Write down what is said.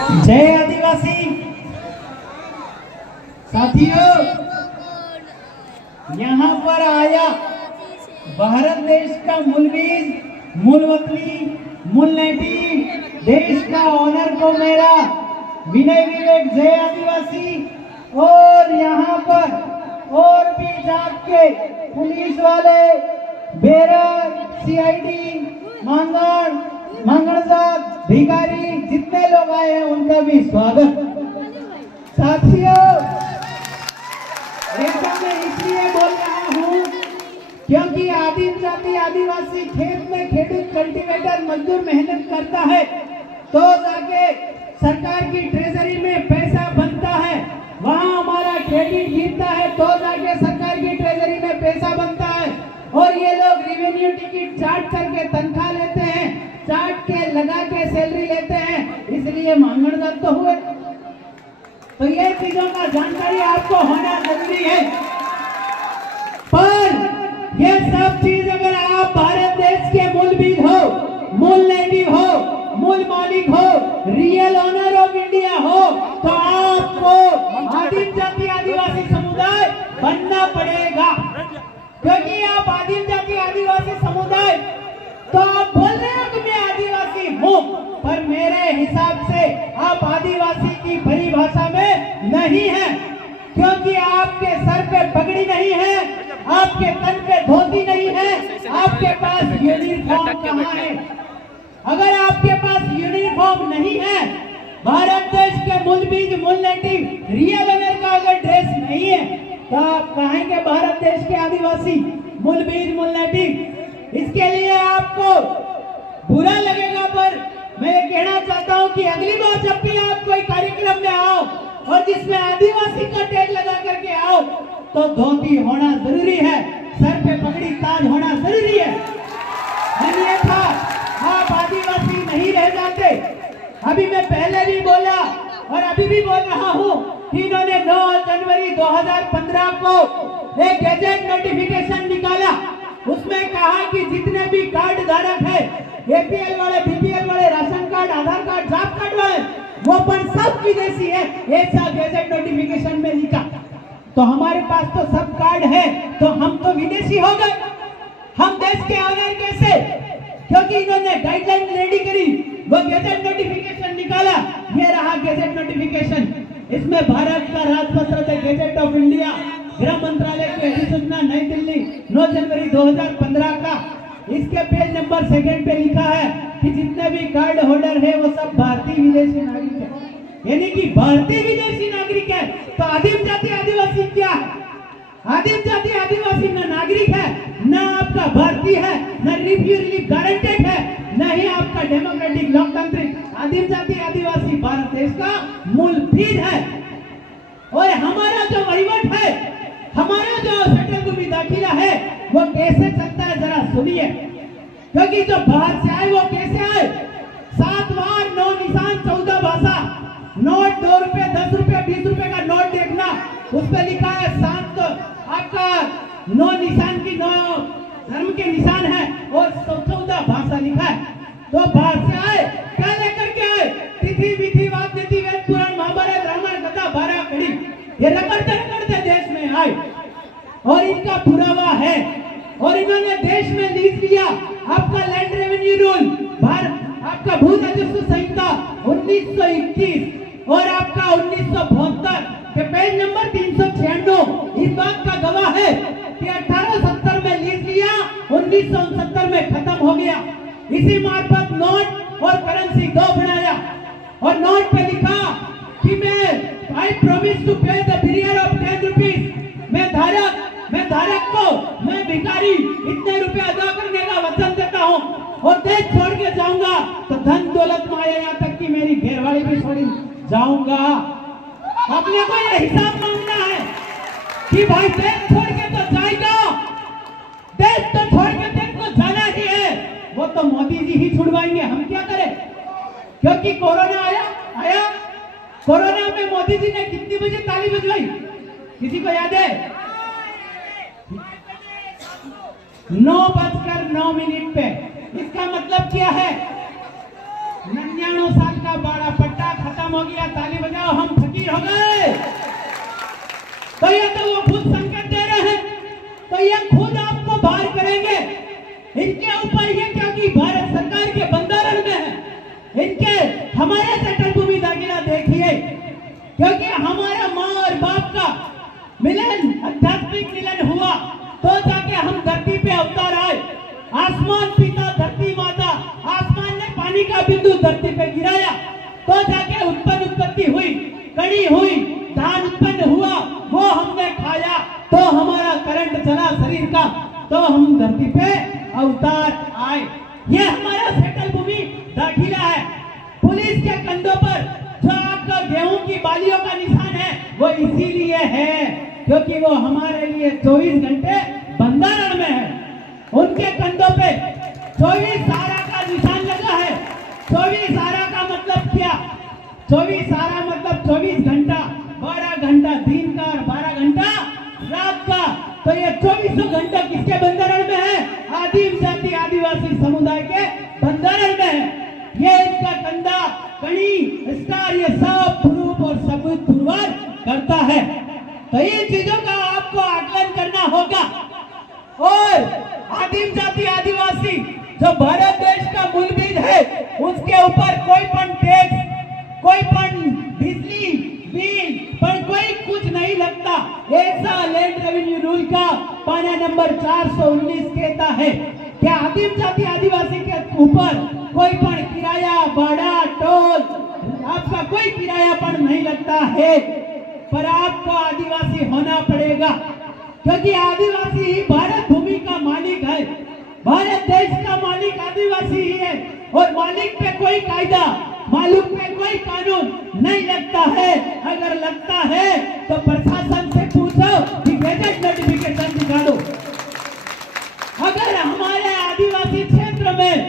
जय आदिवासी साथियों, यहाँ पर आया भारत देश का मूल बीज, मूल वतनी, मूल नेटिव, देश का ऑनर को मेरा विनय विवेक जय आदिवासी। और यहाँ पर और भी जात के पुलिस वाले, बेरर, सीआईडी, मांगण, मांगण जात, भिखारी, जितने लोग आए हैं उनका भी स्वागत। साथियों, ऐसा मैं इसलिए बोल रहा हूँ क्योंकि आदिम जाति आदिवासी खेत में खेडूत कल्टीवेटर मजदूर मेहनत करता है तो जाके सरकार की ट्रेजरी में पैसा बनता है, वहाँ हमारा क्रेडिट गिरता है तो जाके सरकार की ट्रेजरी में पैसा बनता है। और ये लोग रेवेन्यू टिकट चार्ट करके तनख्वाह लेते हैं, चार्ट के लगा के सैलरी लेते हैं, इसलिए मांगण जात तो हुए। तो ये चीजों का जानकारी आपको होना जरूरी है। पर ये सब चीज अगर आप भारत देश के मूल बीज हो, मूल नेटिव हो, मूल मालिक हो, रियल ऑनर ऑफ इंडिया हो, तो आपको आदिम जाति आदिवासी समुदाय बनना पड़ेगा। क्योंकि आप आदिम जाति आदिवासी समुदाय, तो आप बोल रहे हो कि मैं आदिवासी हूँ, पर मेरे हिसाब से आप आदिवासी की परिभाषा में नहीं है, क्योंकि आपके सर पे पगड़ी नहीं है, आपके तन पे धोती नहीं है, आपके पास यूनिफॉर्म कहाँ है? अगर आपके पास यूनिफॉर्म नहीं है, भारत देश के मूल बीज, मूल नेटिव, रियल ऑनर का अगर ड्रेस नहीं है, तो आप कहेंगे भारत देश के आदिवासी, मूल बीज, मूल नेटिव। इसके लिए आपको बुरा लगेगा, पर मैं ये कहना चाहता हूँ कि अगली बार जब भी आप कोई कार्यक्रम में आओ और जिसमें आदिवासी का टैग लगा करके आओ, तो धोती होना जरूरी है, सर पे पगड़ी ताज होना जरूरी है, अन्यथा आप आदिवासी नहीं रह जाते। अभी मैं पहले भी बोला और अभी भी बोल रहा हूँ कि इन्होंने 9 जनवरी 2015 को एक गैजेट नोटिफिकेशन निकाला, उसमें कहा कि जितने भी कार्ड धारक है, एपीएल वाले, बीपीएल वाले, राशन कार्ड, आधार कार्ड, जॉब कार्ड वाले, वो पर सब विदेशी है, ऐसा गैजेट नोटिफिकेशन में लिखा। तो हमारे पास तो सब कार्ड है, तो हम तो विदेशी हो गए, हम देश के ऑनर कैसे? क्योंकि इन्होंने गाइडलाइन रेडी करी, वो गैजेट नोटिफिकेशन निकाला, ये रहा गैजेट नोटिफिकेशन। इसमें भारत का राजपत्र द गैजेट ऑफ इंडिया, गृह मंत्रालय की अधिसूचना, नई दिल्ली, 9 जनवरी 2015 का, इसके पेज नंबर 2 पे लिखा है कि जितने भी कार्ड होल्डर है वो सब भारतीय विदेशी नागरिक है, यानी कि भारतीय विदेशी नागरिक है। तो आदिम जाति आदिवासी क्या है? आदिम जाति आदिवासी न नागरिक है, न आपका भारतीय है, न रिलीफ गारंटेड है, न ही आपका डेमोक्रेटिक लोकतांत्रिक। आदिम जाति आदिवासी भारत देश का मूल बीज है। और हमारा जो वहीवट है, हमारा जो सेंट्रल भूमि दाखिला है, वो कैसे चलता है जरा सुनिए। क्योंकि जो बाहर से आए वो कैसे आए? 7 बार 9 निशान 14 भाषा, नोट 2 रुपए, 10 रुपए, 20 रुपए का नोट देखना, उस पर लिखा है 7, आपका 9 निशान की 9 धर्म के निशान है और 14 भाषा लिखा है। तो बाहर से आए, क्या लेकर के आए? तिथि विधि वाद नीति वेद पुराण महाभारत रामायण कथा 12 कड़ी, ये रगड़ते रगड़ते देश में आए और इनका पुरावा है। और इन्होंने देश में लीज लिया, आपका लैंड रेवेन्यू रूल, आपका भू राजस्व संहिता 1921 और आपका 1972 के पेज नंबर 396 इस बात का गवाह है कि 1870 में लीज लिया, 1969 में खत्म हो गया। इसी मार्फत नोट और करेंसी 2 बनाया और नोट पे लिखा कि मैं आई प्रॉमिस टू पे द बिरियर ऑफ 10 रुपीज। मैं धारक को, मैं भिखारी इतने रुपए अदा करने का वचन देता हूँ और देश छोड़ के जाऊंगा तो धन दौलत माया, यहाँ तक कि मेरी घेरवाली भी छोड़ जाऊंगा। अपने को यह हिसाब मांगना है कि भाई देश छोड़ के तो जाएगा, देश तो छोड़ के देश को जाना ही है, वो तो मोदी जी ही छुड़वाएंगे, हम क्या करें? क्योंकि कोरोना आया, कोरोना में मोदी जी ने कितनी बजे ताली बजवाई, किसी को याद है? 9:09 पे। इसका मतलब क्या है? 99 साल का बाड़ा पट्टा खत्म गया ताली बजाओ हम फकीर हो गए। तो ये तो वो खुद संकेत दे रहे हैं, तो ये खुद आपको बाहर करेंगे। इनके ऊपर ये क्योंकि भारत सरकार के बंधारण में है, इनके हमारे सेटल भूमि दाखिला देखिए, क्योंकि हमारा माँ और बाप का मिलन, आध्यात्मिक मिलन हुआ तो जाके हम धरती पे अवतार आए। आसमान पिता, धरती माता, आसमान ने पानी का बिंदु धरती पे गिराया तो जाके उत्पत्ति हुई, कड़ी हुई, धान उत्पन्न हुआ, वो हमने खाया तो हमारा करंट चला शरीर का, तो हम धरती पे अवतार आए। ये हमारा सेटल भूमि दाखिला है। पुलिस के कंधों पर जो आपका गेहूं की बालियों का निशान है वो इसीलिए है क्योंकि वो हमारे लिए 24 घंटे बंधारण में है। उनके कंधों पे 24 आरा का निशान लगा है। 24 आरा का मतलब क्या? 24 आरा मतलब 24 घंटा, 12 घंटा दिन का और 12 घंटा रात का। तो ये 24 घंटा किसके बंधारण में है? आदिम जाति आदिवासी समुदाय के बंधारण में है। ये इनका कंधा, कड़ी, स्टार, ये सब प्रूफ और सबूत पुरवार करता है। तो इन चीजों का आपको आकलन करना होगा। और आदिम जाति आदिवासी जो भारत देश का मूल बीज है, उसके ऊपर कोई पण टैक्स, कोई पण बिजली बिल पर कोई कुछ नहीं लगता। ऐसा लैंड रेवेन्यू रूल का पाना नंबर 419 कहता है कि आदिम जाति आदिवासी के ऊपर कोई पण किराया, भाड़ा, टोल, आपका कोई किराया पण नहीं लगता है। पर आपको आदिवासी होना पड़ेगा क्योंकि आदिवासी ही भारत भूमि का मालिक है। भारत देश का मालिक आदिवासी ही है और मालिक पे कोई कायदा, मालिक पे कोई कानून नहीं लगता है। अगर लगता है तो प्रशासन से पूछो कि गैजेट नोटिफिकेशन दिखा दो। अगर हमारे आदिवासी क्षेत्र में